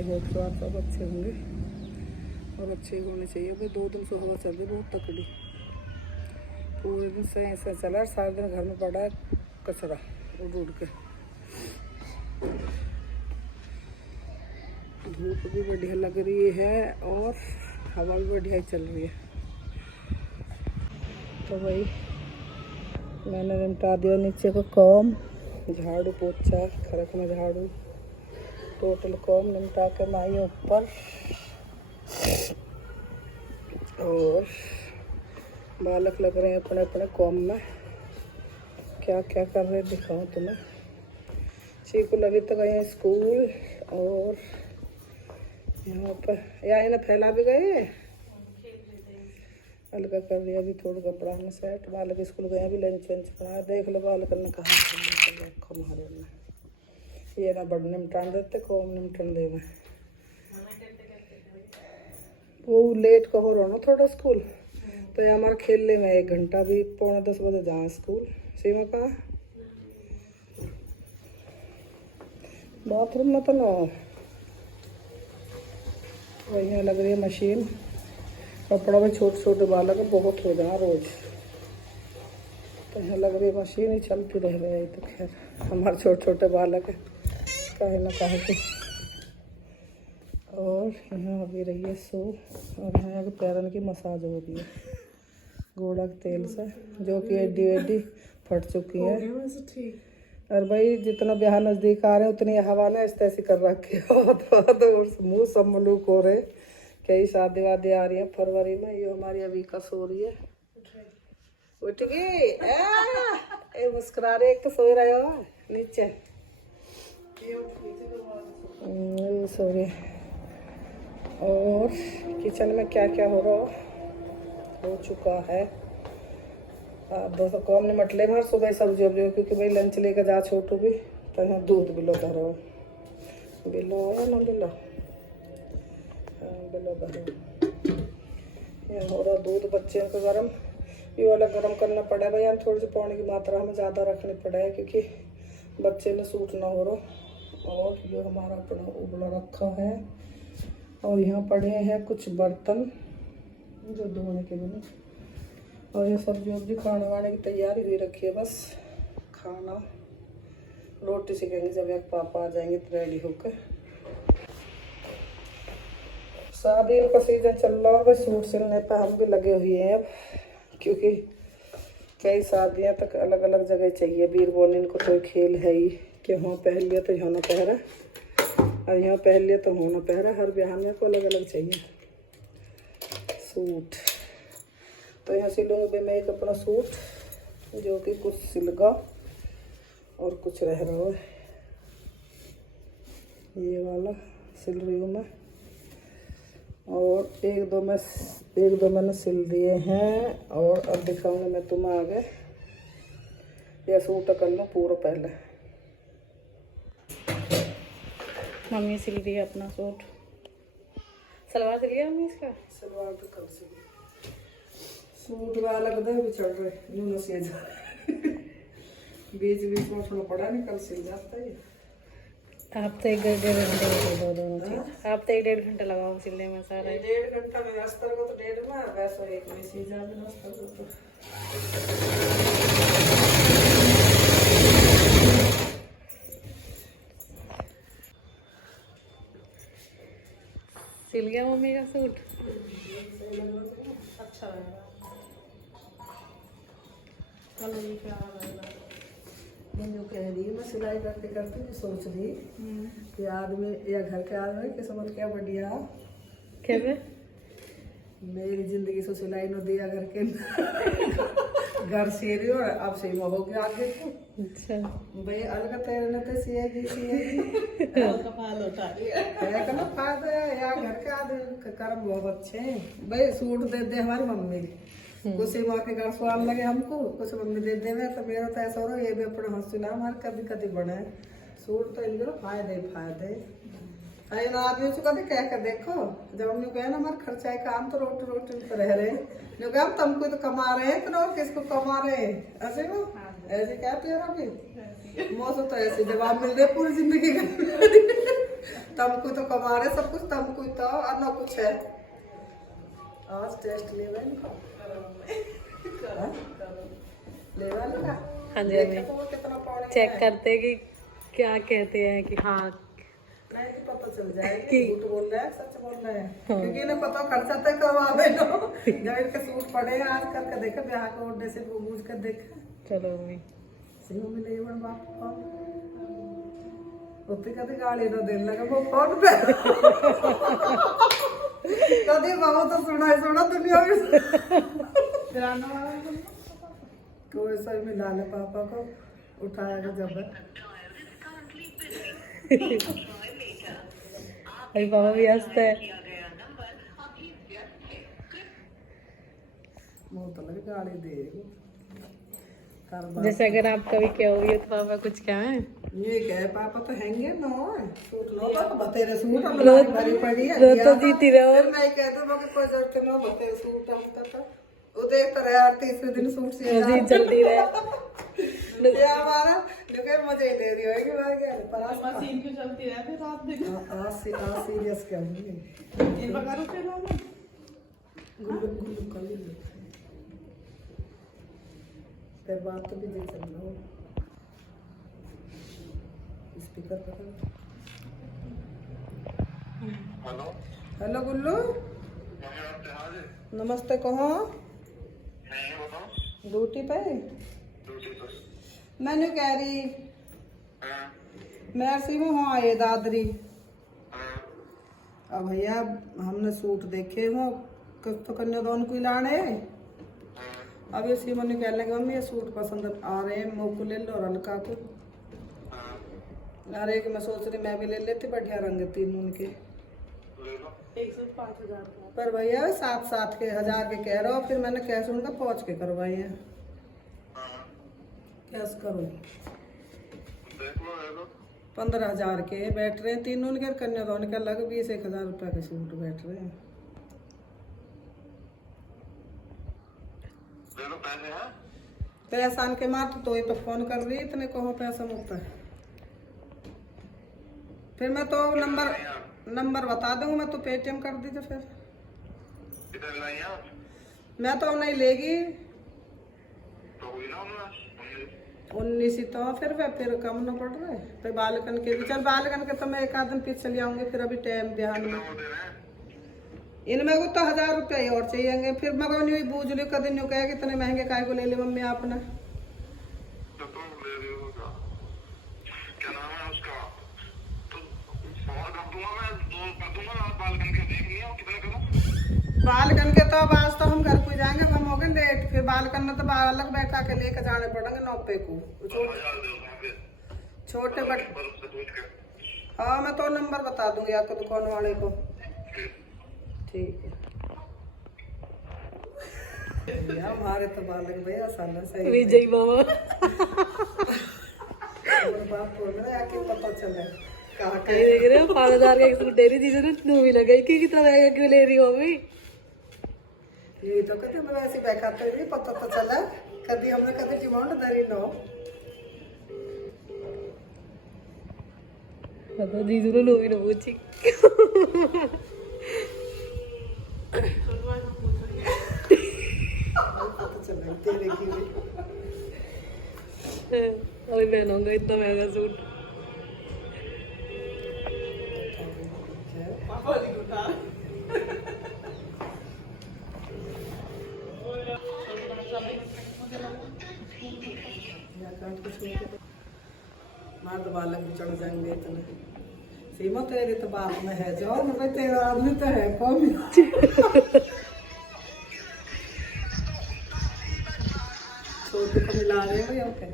I hope तो आप सब अच्छे होंगे और अच्छे होने चाहिए। भाई 2 दिन से हवा चल रही बहुत तकड़ी, पूरे दिन से ऐसा चला, सारा दिन घर में पड़ा है कचरा उड़ उड़ के। धूप भी बढ़िया लग रही है और हवा भी बढ़िया ही चल रही है। तो भाई मैंने निपटा दिया नीचे को काम, झाड़ू पोछा, खरक में झाड़ू, टोटल काम निपटा के मैं आई ऊपर और बालक लग रहे हैं अपने अपने काम में। क्या क्या कर रहे दिखाऊं तुम्हें। चीकू लगी तो गए स्कूल और यहाँ पर या इन्हें फैला भी गए, हल्का कर दिया। अभी थोड़ा कपड़ा में सेट, बालक स्कूल गए, अभी लंच वंच बनाया। देख लो बालक ने कहा हमारे में ये ना बड़ निमटान देते कौन निमटन दे में। वो लेट का हो रहा ना थोड़ा स्कूल, तो ये हमारे खेलने में 1 घंटा भी 9:45 बजे जहाँ स्कूल। सीमा कहाँ बाथरूम में तो ना, वही लग रही है मशीन। कपड़ा में छोटे छोटे बालक बहुत हो जाए रोज, तो यहाँ लग रही है मशीन ही चलती रह गई। तो खैर हमारे छोटे छोटे बालक है कहे ना कहे के। और यहाँ अभी रही है सो, और यहाँ के पैरन की मसाज हो रही है घोड़ा के तेल से, जो कि एडी एडी फट चुकी है। और भाई जितना ब्याह नज़दीक आ रहे हैं उतनी हवा ना इस तैसी कर रखी है और मुँह सब मलूक हो रहे। कई शादी वादी आ रही है फरवरी में। ये हमारी अभी का सो रही है, उठ गई मुस्कुरा रहे। एक तो सो रहे हो नीचे, सो रही। और किचन में क्या क्या हो चुका है। दोस्तों कौन ने मटले भर सुबह सब्जी वब्जी, क्योंकि भाई लंच लेकर जा छोटू भी। तो यहाँ दूध बिलो धरो, बिलो आया ना बिलो, बिलो धरो। यहाँ हो रहा दूध बच्चे को गर्म, ये वाला गर्म करना पड़ा है भाई। हम थोड़ी सी पानी की मात्रा हमें ज़्यादा रखनी पड़ा है क्योंकि बच्चे में सूट ना हो रहा। और ये हमारा अपना उबला रखा है और यहाँ पड़े हैं कुछ बर्तन जो धोने के लिए। और ये सब्जी वब्जी खाने वाने की तैयारी हुई रखी है, बस खाना रोटी सीखेंगे जब एक पापा आ जाएंगे तो रेडी होकर। शादी का सीजन चल रहा है और सूट सिलने पर हम भी लगे हुए हैं अब, क्योंकि कई शादियां तक अलग अलग जगह चाहिए। वीर बोनिन को कोई खेल है ही कि हाँ पहन लिया तो यहाँ ना पहरा, और यहाँ पहन लिया तो होना पहरा। हर ब्याह में को अलग अलग चाहिए सूट। तो यहाँ सिलूँगी मैं एक अपना सूट जो कि कुछ सिलगा और कुछ रह रहा है। ये वाला सिल रही हूँ मैं, और एक दो मैंने सिल दिए हैं। और अब दिखाऊंगी मैं तुम्हें आगे। ये सूट कर लूँ पूरा पहले। मम्मी सिल रही है अपना सूट। सलवार सिल गया मम्मी इसका? सलवार तो कब सिल, सूट वाला गधा भी चढ़ रहे यूँ नसिया जा बीच बीच में थोड़ा पड़ा नहीं, कल सिल जाता है। आप तो 1-1.5 घंटे दो दोनों चीज, आप तो 1-1.5 घंटा लगाओ सिलने में सारा। 1.5 घंटा में अस्तर को तो 1.5 में, वैसे 1 में सी जाए अस्तर को तो। सिल गया मम्मी का सूट, अच्छा लग रहा है। जो कह रही मैं सिलाई करते करते भी सोच रही कि आदमी या घर के आदमी किस्मत क्या बढ़िया। कैसे मेरी जिंदगी से सिलाई न दिया करके घर से रही और अब से हो गया आगे। अच्छा भाई अलग तेरे ने तो सिएगी कपाल उठा है ना फायदा या घर के आदमी कर्म बहुत अच्छे हैं भाई। सूट दे दे हमारी मम्मी, कुछ माँ के घर स्वाद लगे हमको, कुछ मम्मी दे दे। तो मेरा तो ऐसा हो रहा है ये भी अपने हंस सुना हमारे कभी कभी बने सूट तो इनके फायदे आदमी से कभी कह कर देखो। जब हमने कहा ना हमारे खर्चा है काम तो रोटी रोटी तो रह रहे जो कहा तुमको तो कमा रहे हैं तो और किसको कमा रहे हैं ऐसे वो ऐसे क्या तेरा भी मौसम तो ऐसे जवाब मिल रहे पूरी जिंदगी का। तुमको तो कमा रहे सब कुछ, तुमको तो और ना कुछ है। आज टेस्ट ले इनका लेवा का। हाँ जी चेक करते कि क्या कहते हैं कि हाँ नहीं तो पता चल जाएगा कि झूठ बोल रहा है सच बोल रहा है। क्योंकि इन्हें पता खर्चा तक करवावे लो। जब इनके सूट पड़े आज करके देखा ब्याह को ओढ़ने से बूझ कर देखा। चलो मम्मी सिंह में नहीं बन बाप उत्ते कभी गाड़ी ना देने लगा वो फोन पे। कभी बाबा तो सुना दुनिया में कोई सर मिला ले पापा को उठाया जब अरे पापा भी हंसते हैं। मुँह तो लगे गाड़ी दे जैसे अगर आप कभी क्या हुई तो पापा कुछ क्या है ये क्या है पापा तो हैंगे नो सूट लो तो बतेरे सूट भरी पड़ी है तो जीती रहो। फिर मैं कहता हूँ कि कोई जरूरत न बतेरे सूट हमका तो वो देखता रहे यार तीसरे दिन सूट से जल्दी रहे ये हमारा लेकिन मजे ले रही होगी मैं क्या परास मशीन क्यों चलती रहती रात दिन आज सीरियस क्या होगी इन बगारों पे ना गुल्लू कर ले फिर बात तो भी देख सकना हो स्पीकर पकड़। हेलो हेलो गुल्लू नमस्ते कहो ड्यूटी पे मैंने कह रही मैं सी में हूँ आए दादरी। अब भैया हमने सूट देखे हो तो कन्यादान को लाने अब ये सीमा ने कह लगे मम्मी ये सूट पसंद आ रहे हैं मोको ले लो रनका को। अरे कि मैं सोच रही मैं भी ले लेती बढ़िया रंग तीन उनके 105,000 पर भैया 7-7 के 1000 के कह रहे हो फिर मैंने कैश उनका पहुँच के करवाई है कैश करो 15,000 के बैठ रहे हैं तीनों के कन्यादान के अलग 20-1,000 रुपये के सूट बैठ रहे हैं। पैसा के मार तो ही तो फोन कर रही इतने कहो पैसा मुझे फिर मैं तो नंबर बता दूंगा मैं तो पेटीएम कर दीजिए फिर मैं तो नहीं लेगी 19 ही तो फिर कम न पड़ रहा है फिर बालकन के भी चल बालकन के तो मैं एक आध दिन पीछे चली आऊंगी फिर अभी टाइम ध्यान में इनमें को तो 1000 रुपये और चाहिए फिर मैं कहूँ नहीं बूझ ली कभी नहीं कहे इतने महंगे काय को ले ले मम्मी आपने बालकन के तो आज तो हम घर को जाएंगे हम हो गए लेट फिर बालकन में तो अलग बैठा के लेकर जाने पड़ेंगे 90 को छोटे बड़े। हाँ मैं तो नंबर बता दूंगी आपको दुकान वाले को ठीक है हमारे तो बालक भैया साला सही विजय बाबा बात बोल रहे आके पता चले कहाँ देख रहे हो 5,000 का एक सूट दे रही थी जरूरत नहीं भी लगाई कि कितना रहेगा क्यों ले रही हो अभी ये तो कहते मैं वैसे बैठाते नहीं पता तो चला कभी हमने कभी डिमांड धरी नो पता दीदी ने भी ना पूछी पता चला तेरे की भी अभी पहनूंगा इतना महंगा सूट मर्द बालक भी चढ़ जाएंगे इतने सीमा तेरी तो बात में है जाओ मैं तेरा आदमी तो है कौन छोटू को मिला रहे हो ओके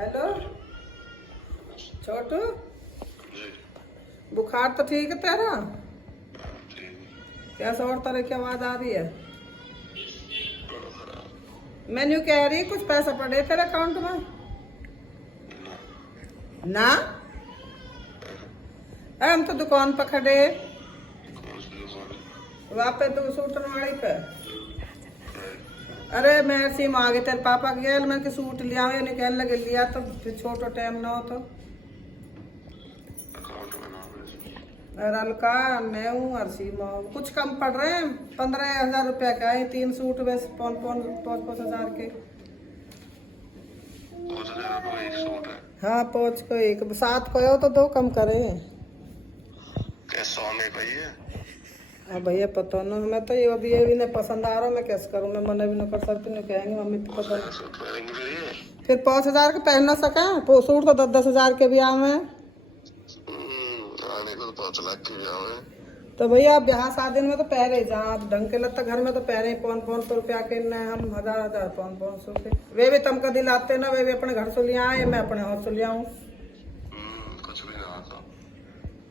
हेलो छोटू बुखार तो ठीक है तेरा कैसा और तरह की आवाज आ रही है मैंने कह रही कुछ पैसा पड़े तेरे अकाउंट में ना अरे हम तो दुकान पर खड़े वहाँ पे तो सूटन वाली पे अरे मैं सी मांगे तेरे पापा गया मैं के सूट लिया नहीं कहने लगे लिया तो फिर छोटो टाइम ना हो तो रलका मैं हूँ हरसी माँ कुछ कम पड़ रहे हैं 15,000 रुपया का है 3 सूट वैसे 5,000 के। 5,000 रुपये एक सूट है। हाँ 5 को एक 7 को हो तो 2 कम करे। क्या 100 में भाई है? अब भैया पता ना मैं तो ये अभी ये भी नहीं पसंद आ रहा मैं कैसे करूँ मैं मना भी नहीं कर सकती नहीं कहेंगे मम्मी तो पता नहीं। सूट पहनेंगे फिर ये? फिर 5,000 के पहन ना सका सूट तो 10,000 के भी आवे हैं। आने को तो 5 लाख के जाओ है। तो भैया आप ब्याह शादी में तो पहले जहाँ ढंग के लगता घर में तो पहले 500 रुपया के न हम 1,000 500 के वे भी तम कदी लाते ना वे भी अपने घर से लिया आए मैं अपने हाथ से लिया हूँ। कुछ भी ना आता।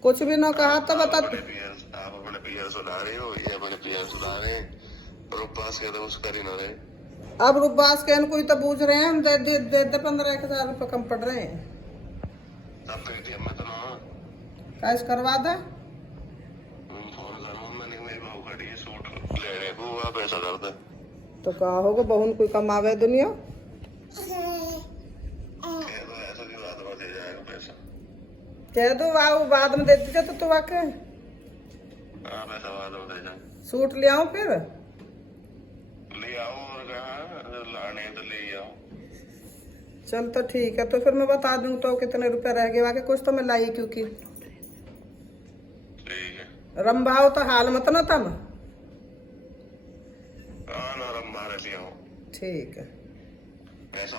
कुछ भी ना कहा तो बता आप अपने पियर सुना रहे हो ये अपने पियर सुना रहे हैं और पास के तो उसका ही ना रहे। अब रुबास के कोई तो पूछ रहे हैं हम दे 15,000 रुपये कम पड़ रहे हैं। तब पेटीएम में तो ना कैश करवा दे फोन करूँ मैंने मेरी बहू खड़ी है सूट लेने को वह पैसा कर दे। तो कहा होगा बहुन कोई कमावे दुनिया तो ऐसा भी बात में दे जाएगा पैसा। कह दो वाह बाद में दे दीजिए तो तू आके हाँ पैसा बाद में दे जाए। सूट ले आओ फिर ले आओ और कहा लाने तो ले आओ। चल तो ठीक है तो फिर मैं बता दूं तो कितने रुपए रह गए वाके कुछ तो मैं लाई क्योंकि ठीक है रंभाओ तो हाल मत ना तम। हाँ नरम मारे ले आओ। ठीक है पैसा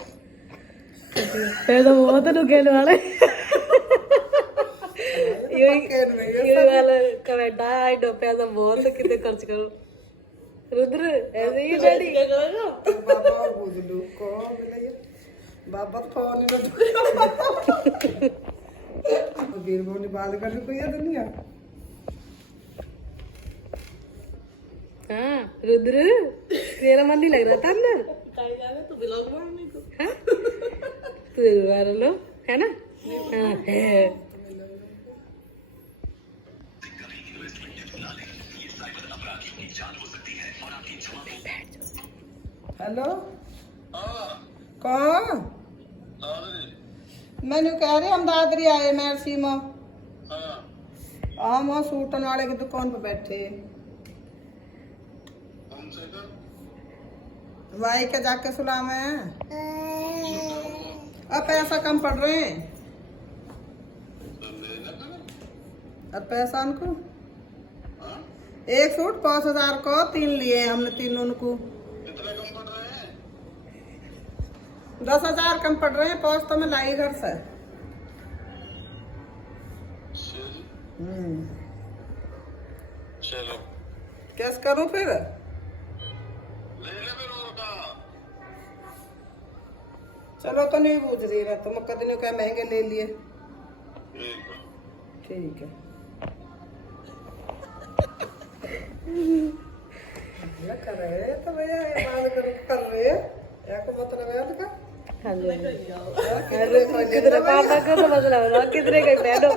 फिर तो बहुत नुकेल वाले ये वाला कमेंट आई डो पैसा बहुत कितने खर्च करो रुद्र ऐसे ही डैडी क्या करेगा बाबा बुझलू को मिले बाबा फोन वीर बोली बाल कर कोई है दुनिया। हाँ रुद्र तेरा मन नहीं लग रहा था अंदर तू ब्लॉग बनाने को तू बार लो है ना हाँ है हेलो कौन मैंने कह रही हम दादरी आए मैरसी में हम सूटन वाले की दुकान पे बैठे भाई के जाके सुला में अब पैसा कम पड़ रहे हैं अब पैसा उनको एक सूट 5,000 को 3 लिए हमने तीनों को 10,000 कम पड़ रहे हैं 5 तो मैं लाई घर से। चलो कैसे करूं फिर चलो तो नहीं पूछ रही मैं तुम कदनी क्या महंगे ले लिए। ठीक है कर रहे तो भैया कर रहे या को मतलब है का हाँ जी अरे कितने पापा को तो मतलब ना कितने का पहनो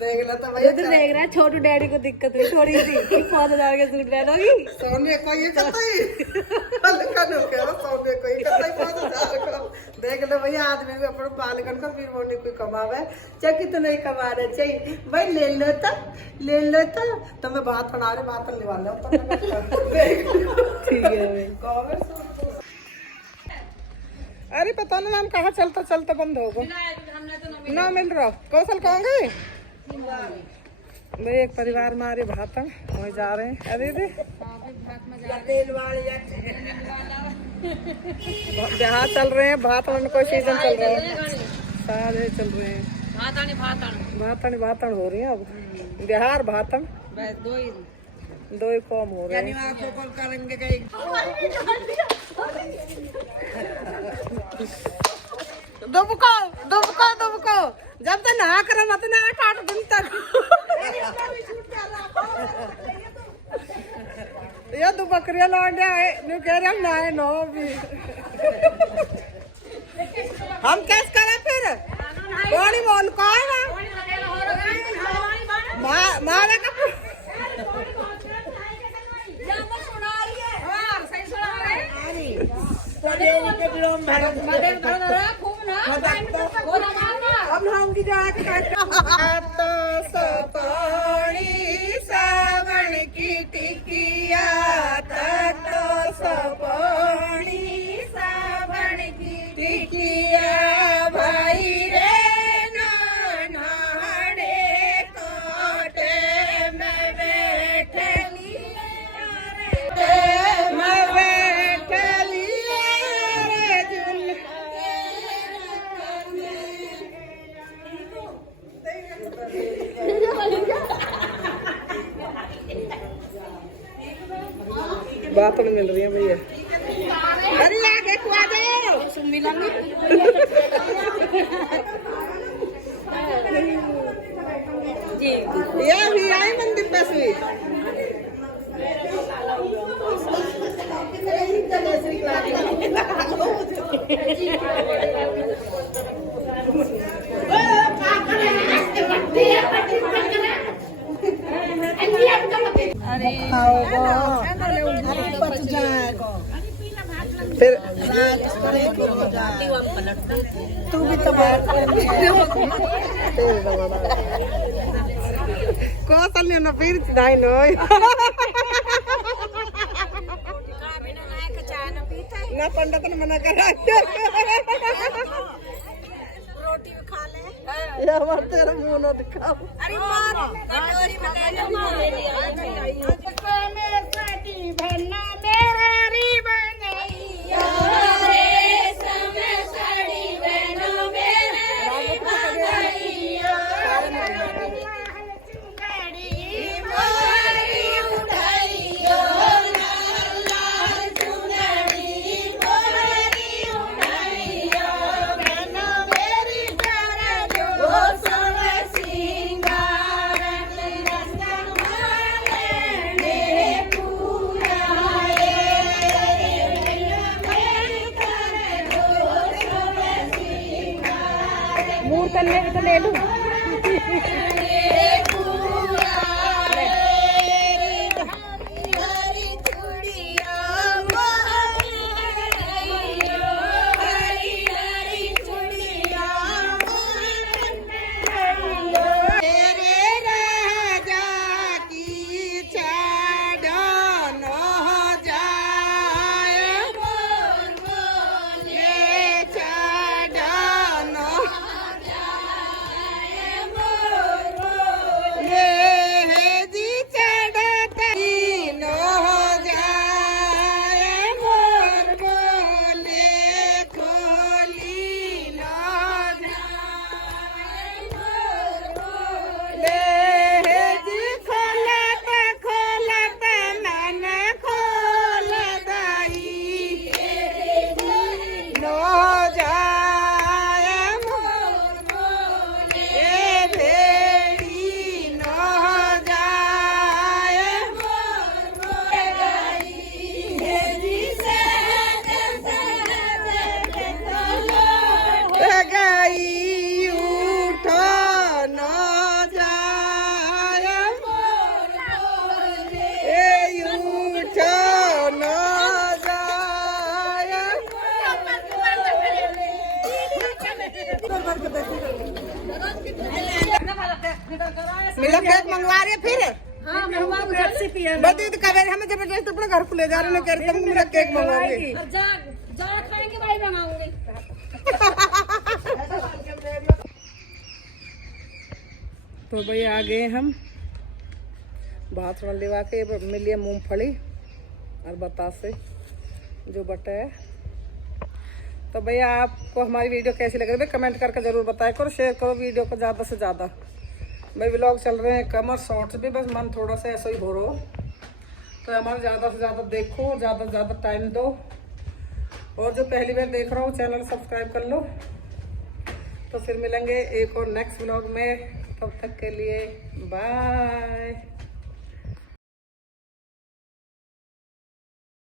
देख लो तो भैया रुद्र देख रहा है छोटू डैडी को दिक्कत हुई थोड़ी सी 5,000 के सूट पहनोगी सोने को ये करता ही हल्का नो के सोने को ये करता ही 5,000 को देख लो भैया आदमी भी अपन बालकन का फिर बोने कोई कमावे चाहे कितने ही कमा रहे चाहिए भाई ले लो तो मैं बात बना रहे बात करने वाला हूँ ठीक है अरे पता नहीं हम कहाँ चलता चलता बंद हो गए ना मिल रहा कौशल कहाँ गए भाई एक परिवार में आ रही भात वहीं जा रहे हैं अरे रे ब्याह चल रहे हैं भात को सीजन चल रहा है सारे चल रहे हैं भातन हो रही है अब बिहार भातन दो ही कॉम हो रहे हैं दुबको जब तक नहा कर मत ना 8 दिन तक ये 2 बकरियां लौट आए न्यू कह रहे हम नहाए नो भी हम कैसे करें फिर कौन बोल कौन मारे का अब नहाऊंगी जाके तो सपाणी सावन की टिकिया तो सपाणी सावन की टिकिया भाई रे नाने कोटे में बैठली मैं बैठली रे झूल बात नहीं मिल रही है भैया। अरे आगे खुआ दे मिलेंगे। जी ये भी आई मंदिर पे सुई फिर तू भी तो कौशल ने फिर दाई नो ना पंडित ने मना करा रोटी भी खा ले या मर तेरा मुंह ना दिखाओ अरे मार कटोरी में ले लो भन्ना मेरी बनैया रे समय साड़ी बहनो मेरे बनैया चुंगड़ी मोरी उठाइयो लाल चुंगड़ी मोरी उठाइयो बहनो मेरी तारा जो समय सिंगार रंगन मारे पूरा मूर करने तो ले लूं मिला केक मंगवा रहे फिर बता तो कवेरी हमें जबरदस्त अपने घर को ले जा रहे हैं कह रहे तुम मेरा केक मंगवाओगे जा खाएंगे भाई मंगाऊंगी तो भाई आ गए हम भाषण लेवा के मिलिए मूंगफली और बतासे जो बटा है। तो भैया आपको हमारी वीडियो कैसी लग रही है कमेंट करके जरूर बताया करो, शेयर करो वीडियो को ज़्यादा से ज़्यादा। भाई व्लॉग चल रहे हैं कम और शॉर्ट्स भी, बस मन थोड़ा सा ऐसा ही हो रहा हो तो हमारे ज़्यादा से ज़्यादा देखो, ज़्यादा से ज़्यादा टाइम दो, और जो पहली बार देख रहा हो चैनल सब्सक्राइब कर लो। तो फिर मिलेंगे एक और नेक्स्ट व्लॉग में, तब तक के लिए बाय।